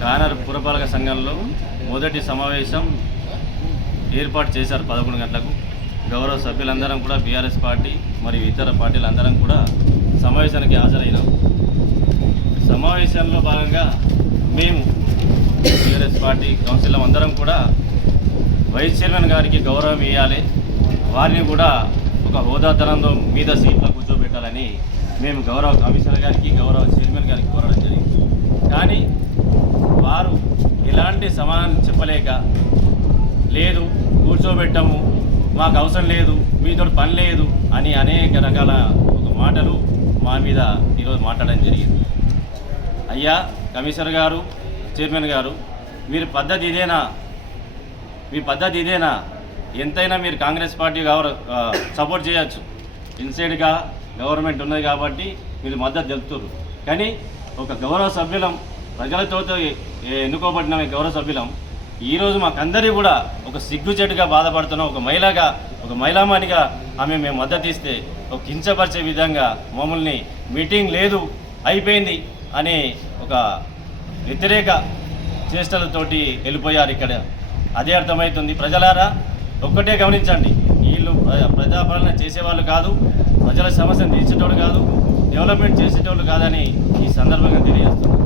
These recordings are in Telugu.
కానర్ పురపాలక సంఘంలో మొదటి సమావేశం ఏర్పాటు చేశారు 11 గంటలకు. గౌరవ సభ్యులందరం కూడా బీఆర్ఎస్ పార్టీ మరియు ఇతర పార్టీలందరం కూడా సమావేశానికి హాజరైనాం. సమావేశంలో భాగంగా మేము బీఆర్ఎస్ పార్టీ కౌన్సిలర్ అందరం కూడా వైస్ చైర్మన్ గారికి గౌరవం ఇవ్వాలి, వారిని కూడా ఒక హోదాతనంలో మీద సీట్లో కూర్చోబెట్టాలని మేము గౌరవ కమిషనర్ గారికి గౌరవ చైర్మన్ గారికి కోరడం జరిగింది. కానీ వారు ఎలాంటి సమాధానం చెప్పలేక, లేదు కూర్చోబెట్టము, మాకు అవసరం లేదు, మీతో పని లేదు అని అనేక రకాల ఒక మాటలు మా మీద ఈరోజు మాట్లాడడం జరిగింది. అయ్యా కమిషనర్ గారు, చైర్మన్ గారు, మీరు పద్ధతి ఇదేనా? మీ పద్ధతి ఇదేనా? ఎంతైనా మీరు కాంగ్రెస్ పార్టీ సపోర్ట్ చేయొచ్చు, ఇన్సైడ్గా గవర్నమెంట్ ఉన్నది కాబట్టి మీరు మద్దతు తెలుపుతారు. కానీ ఒక గౌరవ సభ్యులం, ప్రజలతో ఎన్నుకోబడిన గౌరవ సభ్యులం ఈరోజు మాకందరి కూడా ఒక సిగ్గుచెట్టుగా బాధపడుతున్నాం. ఒక మహిళగా, ఒక మహిళామానిగా ఆమె మేము మద్దతు ఇస్తే ఒక కించపరిచే విధంగా మమ్మల్ని మీటింగ్ లేదు అయిపోయింది అనే ఒక వ్యతిరేక చేష్టలతోటి వెళ్ళిపోయారు. ఇక్కడ అదే అర్థమవుతుంది. ప్రజలారా ఒక్కటే గమనించండి, వీళ్ళు ప్రజాపాలన చేసేవాళ్ళు కాదు, ప్రజల సమస్యను తీర్చేటోళ్ళు కాదు, డెవలప్మెంట్ చేసేటోళ్ళు కాదని ఈ సందర్భంగా తెలియజేస్తున్నారు.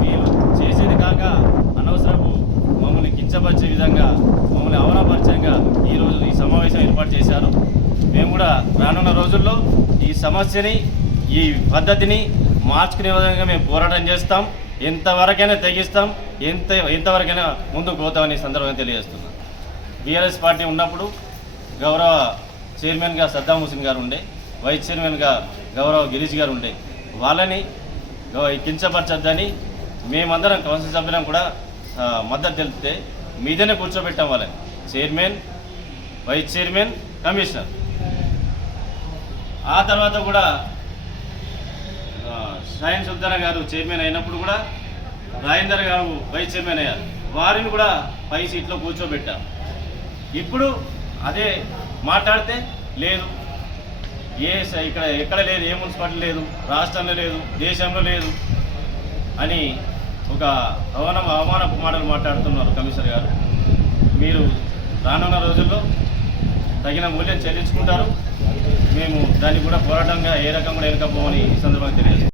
వీళ్ళు చేసేది కాక అనవసరపు మమ్మల్ని కించపరిచే విధంగా, మమ్మల్ని అవమానపరిచంగా ఈరోజు ఈ సమావేశం ఏర్పాటు చేశారు. మేము కూడా రానున్న రోజుల్లో ఈ సమస్యని, ఈ పద్ధతిని మార్చుకునే విధంగా మేము పోరాటం చేస్తాం. ఎంతవరకైనా తెగిస్తాం, ఎంతవరకైనా ముందుకు పోతామని సందర్భంగా తెలియజేస్తున్నాం. బీఆర్ఎస్ పార్టీ ఉన్నప్పుడు గౌరవ చైర్మన్గా సద్దాం హుసేన్ గారు ఉండే, వైస్ చైర్మన్గా గౌరవ గిరీష్ గారు ఉండే. వాళ్ళని కించపరచొద్దని మేమందరం కౌన్సిల్ సభ్యులం కూడా మద్దతు తెలిపితే మీదనే కూర్చోబెట్టాం వాళ్ళని, చైర్మన్, వైస్ చైర్మన్, కమిషనర్. ఆ తర్వాత కూడా సాయం సుల్తానా గారు చైర్మన్ అయినప్పుడు కూడా రాజేందర్ గారు వైస్ చైర్మన్ అయ్యారు, వారిని కూడా పై సీట్లో కూర్చోబెట్టాం. ఇప్పుడు అదే మాట్లాడితే లేదు, ఇక్కడ ఎక్కడ లేదు, ఏ మున్సిపాలిటీ లేదు, రాష్ట్రంలో లేదు, దేశంలో లేదు అని ఒక అవమానపు మాటలు మాట్లాడుతున్నారు కమిషనర్ గారు. మీరు రానున్న రోజుల్లో తగిన మూల్యం చెల్లించుకుంటారు. మేము దాన్ని కూడా పోరాటంగా ఏ రకంగా వెనుకపోమని ఈ సందర్భంగా తెలియజేస్తాం.